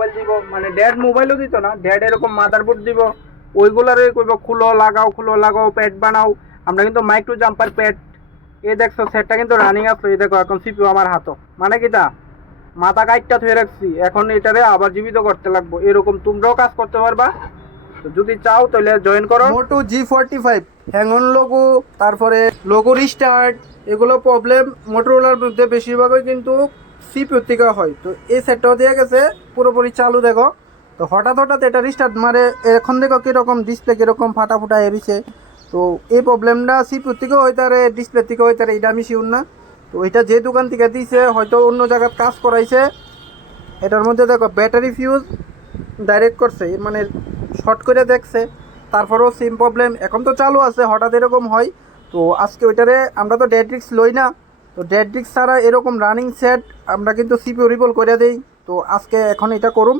Mobile দিব, মানে dad মোবাইলও দিত না, ড্যাড এরকম মাদারবোর্ড দিব, ওইগুলারে কইব খুলো লাগাও প্যাড বানাও। আমরা কিন্তু মাইক্রো জাম্পার প্যাড, এই দেখছো সেটটা কিন্তু রানিং আছে, এই দেখো এখন সিপিইউ আমার হাতও, মানে কিটা মাথা কাইটটা ধুয়ে রাখছি, এখন এটারে আবার জীবিত করতে লাগবো। এরকম তোমরাও কাজ করতে পারবা। তো যদি চাও তাহলে জয়েন করো। মোটো G45 হ্যাংঅন লোগো, তারপরে লোগো রিস্টার্ট, এগুলো প্রবলেম মোটরোলার মধ্যে বেশিরভাগই কিন্তু সিপিইউ থেকে হয়। তো এই সেটটাও দিয়ে গেছে পুরোপুরি চালু, দেখো। তো হঠাৎ এটা রিস্টার্ট মারে, এখন দেখো কীরকম ডিসপ্লে কীরকম ফাটা এবিছে। তো এই প্রবলেমটা সিপিইউ থেকেও হইতে পারে, ডিসপ্লে থেকেও হইতে পারে, এটা আমি শিওর না। তো এটা যে দোকান থেকে দিয়েছে হয়তো অন্য জায়গায় কাজ করাইছে। এটার মধ্যে দেখো ব্যাটারি ফিউজ ডাইরেক্ট করছে, মানে শর্ট করে দেখছে, তারপরেও সেম প্রবলেম। এখন তো চালু আছে, হঠাৎ এরকম হয়। তো আজকে ওইটারে আমরা তো ডেড রিস্ক লই না, তো ডেড রিস্ক ছাড়া এরকম রানিং সেট আমরা কিন্তু সিপিইউ রিপল করে দিই। তো আজকে এখন এটা করুম।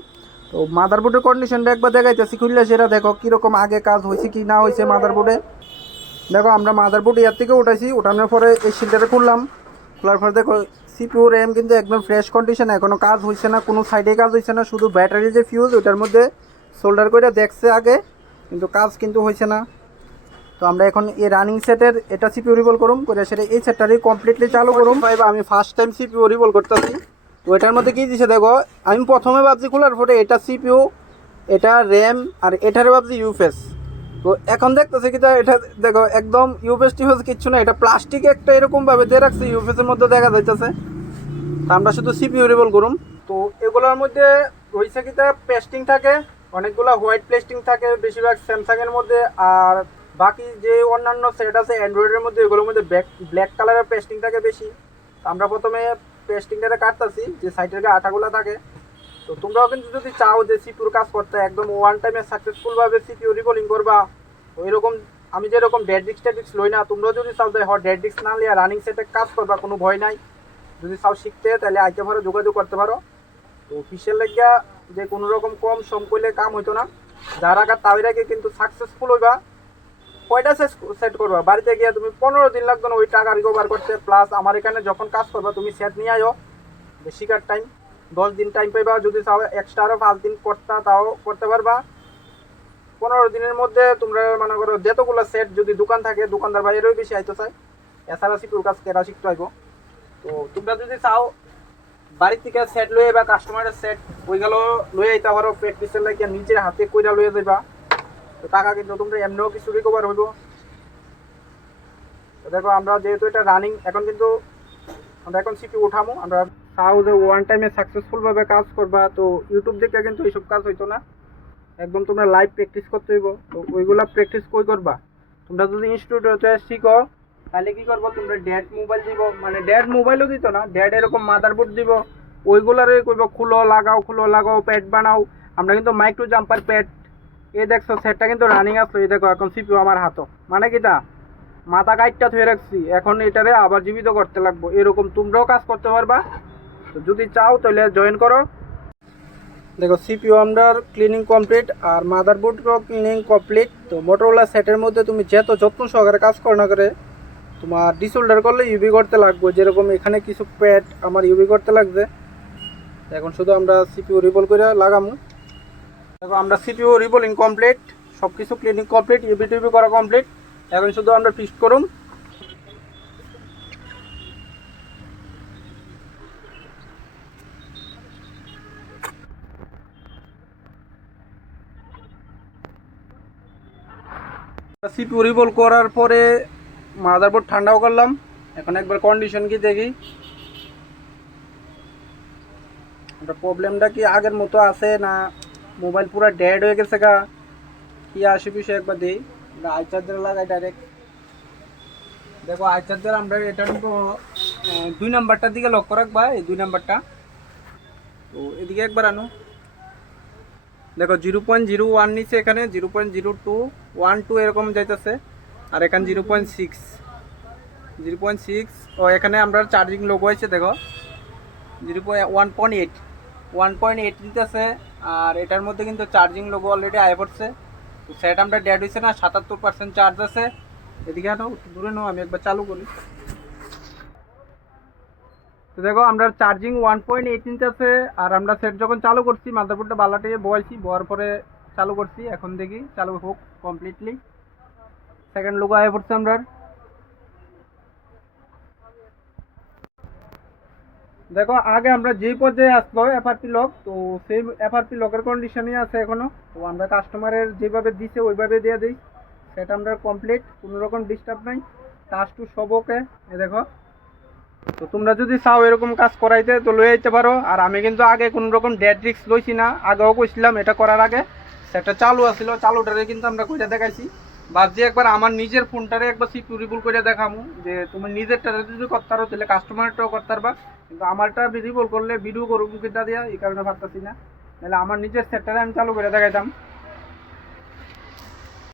তো মাদারবোর্ডের কন্ডিশনটা একবার দেখাইতেছি খুললে, সেটা দেখো কীরকম আগে কাজ হয়েছে কি না হয়েছে মাদারবোর্ডে। দেখো আমরা মাদারবোর্ড ইয়ার থেকে উঠাইছি, উঠানোর পরে এই শিলটারে খুললাম, খোলার পরে দেখো সিপিইউ র্যাম কিন্তু একদম ফ্রেশ কন্ডিশনে, এখনও কাজ হয়েছে না, কোনো সাইডে কাজ হয়েছে না, শুধু ব্যাটারি যে ফিউজ ওটার মধ্যে সোল্ডার করে দেখছে আগে, কিন্তু কাজ কিন্তু হয়েছে না। তো আমরা এখন এই রানিং সেটের এটা সিপিইউ রিভল করুম, করে সেটা এই সেটটারই কমপ্লিটলি চালু করুম। আমি ফার্স্ট টাইম সিপিইউ রিভল করতেছি। তো এটার মধ্যে কী দিছে দেখো, আমি প্রথমে ভাবছি খোলার পরে এটা সিপিইউ, এটা র্যাম, আর এটারে ভাবছি ইউএফএস। তো এখন দেখতেছি কি এটা দেখো একদম ইউএফএস টিউএফএস কিচ্ছু না, এটা প্লাস্টিক একটা এরকমভাবে দিয়ে রাখছে, ইউএফএসের মধ্যে দেখা যাইতেছে। তো আমরা শুধু সিপিইউ রিভল করুম। তো এগুলোর মধ্যে রয়েছে কি পেস্টিং থাকে, অনেকগুলো হোয়াইট পেস্টিং থাকে বেশিরভাগ স্যামসাংয়ের মধ্যে, আর বাকি যে অন্যান্য সেট আছে অ্যান্ড্রয়েডের মধ্যে এগুলোর মধ্যে ব্ল্যাক কালারের পেস্টিং থাকে বেশি। আমরা প্রথমে পেস্টিংটারে কাটতেছি, যে সাইডের আঠাগুলো থাকে। তো তোমরাও কিন্তু যদি চাও যে সিপিইউর কাজ করতে একদম ওয়ান টাইমে সাকসেসফুলভাবে সিপিইউ রিকলিং করবা, ওইরকম আমি যেরকম ডেড ডিস্ক লই না, তোমরাও যদি চাও যে ডেড ডিস্ক না লিয়া রানিং সেটে কাজ করবা, কোনো ভয় নাই। যদি চাও শিখতে তাহলে আইতে পারো, যোগাযোগ করতে পারো। তো অফিসিয়াল লাগিয়া যে কোনো রকম কম সম করলে কাম হইতো না, যার আগে তাই আগে কিন্তু সাকসেসফুল হইবা। কয়টা সেট করবা, বাড়িতে গিয়ে তুমি 15 দিন লাগতো না ওই টাকা রিকভার করতে, প্লাস আমার এখানে যখন কাজ করবা তুমি সেট নিয়ে আয়ো, বেশিকার টাইম 10 দিন টাইম পাইবা, যদি চাও এক্সট্রা আরও 5 দিন করতে তাও করতে পারবা। 15 দিনের মধ্যে তোমরা মনে করো যতগুলো সেট যদি দোকান থাকে, দোকানদার বাইরেও বেশি আইতে চায়, এছাড়া সিপিইউর কাজ কেরা শিখতে আইব। তো তোমরা যদি চাও বাড়ির থেকে সেট লয়ে বা কাস্টমারের সেট ওইগুলো লয়ে আইতে পারো, প্র্যাকটিসের লাগিয়া নিজের হাতে কইরা লয়ে যাইবা। তো টাকা কিন্তু তোমরা এমনিও কিছু রিকভার হইব। তো দেখো আমরা যেহেতু এটা রানিং, এখন কিন্তু আমরা এখন সিপিইউ উঠামো। আমরা চাও যে ওয়ান টাইমে সাকসেসফুলভাবে কাজ করবা, তো ইউটিউব দেখে কিন্তু এইসব কাজ হইতো না, একদম তোমরা লাইভ প্র্যাকটিস করতে হইব। তো ওইগুলা প্র্যাকটিস কই করবা, তোমরা যদি ইনস্টিটিউটে শিখো তাহলে কী করবো, তোমরা ড্যাড মোবাইল দিব, মানে ড্যাড মোবাইলও দিত না, ড্যাড এরকম মাদারবোর্ড দিব, ওইগুলারে কইব খুলো লাগাও প্যাড বানাও। আমরা কিন্তু মাইক্রো জাম্পার প্যাড, এই দেখছো সেটটা কিন্তু রানিং আছে, এই দেখো এখন সিপিইউ আমার হাতও, মানে কিটা মাথা কাইটটা ধুয়ে রাখছি, এখন এটারে আবার জীবিত করতে লাগবো। এরকম তোমরাও কাজ করতে পারবা। তো যদি চাও তাহলে জয়েন করো। দেখো সিপিইউ আমরা ক্লিনিং কমপ্লিট, আর মাদারবোর্ডও ক্লিনিং কমপ্লিট। তো মোটরোলা সেটের মধ্যে তুমি যত যত্ন সহকারে কাজ করো না করে, তোমার ডিসোল্ডার করলে ইউবি করতে লাগবে, যেরকম এখানে কিছু প্যাড আমার ইউবি করতে লাগবে। এখন শুধু আমরা সিপিইউ রিবল করে লাগামু। দেখো আমরা সিপিইউ রিবলিং কমপ্লিট, সব কিছু ক্লিনিং কমপ্লিট, ইউবি টিউবি করা কমপ্লিট। এখন শুধু আমরা ফিক্সড করুম। সিপিইউ রিবল করার পরে মাদারবোর্ড ঠান্ডাও করলাম, এখন একবার কন্ডিশন কি দেখি, এটা প্রবলেমটা কি আগের মতো আছে না মোবাইল পুরো ডেড হয়ে গেছে গা, কি আসে বিষয় একবার দিই। আই চার্জার লাগাই ডাইরেক্ট। দেখো আই চার্জার আমরা এটা নিব 2 নাম্বারটার দিকে লক্ষ্য রাখবা, এই 2 নাম্বারটা। তো এদিকে একবার আনো, দেখো 0.01 নিচে, এখানে 0.0212 এরকম যাইতেছে, আর এখানে 0.6 ও এখানে আমরা চার্জিং লোগো আছে, দেখো 1.8 দিতেছে, আর এটার মধ্যে কিন্তু চার্জিং লোগো অলরেডি আয় পড়ছে। তো সেট আমরা ডেড হয়েছে না, 77% চার্জ আছে। এদিকে আনো, দূরে নাও, আমি একবার চালু করি। তো দেখো আমরা চার্জিং 1.8 ইঞ্চ আছে, আর আমরা সেট যখন চালু করছি মাদারবোর্ডটা বালাটিয়ে বয়াইছি, বওয়ার পরে চালু করছি। এখন দেখি চালু হোক কমপ্লিটলি। সেকেন্ড লোগো আয় পড়ছে আমরা। দেখো আগে আমরা যেই পর্যায়ে আসলো এফআরপি লক, তো সেই এফআরপি লকের কন্ডিশনই আছে এখনো। তো আমরা কাস্টমারের যেভাবে দিছে ওইভাবে দিয়ে দিই। সেটা আমরা কমপ্লিট, কোনো রকম ডিস্টার্ব নাই, টাচ টু সব ওকে। এ দেখো, তো তোমরা যদি চাও এরকম কাজ করাইতে তো লয়ে যেতে পারো। আর আমি কিন্তু আগে কোনো রকম ডেড রিক্স লইছি না, আগেও কইছিলাম এটা করার আগে। সেটা চালু আছিল, চালুটারে কিন্তু আমরা কইটা দেখাইছি। বাদ দিয়ে একবার আমার নিজের ফোনটারে একবার সিকিউর রিপুল করে দেখামু, যে তুমি নিজেরটা যদি করতে পারো তাহলে কাস্টমারটাও করতে পারবা। কিন্তু আমারটা রিপুল করলে ভিডিও করবো কিটা দিয়া, এই কারণে ভাবতেছি না। তাহলে আমার নিজের সেটটারে আমি চালু করে দেখাইতাম।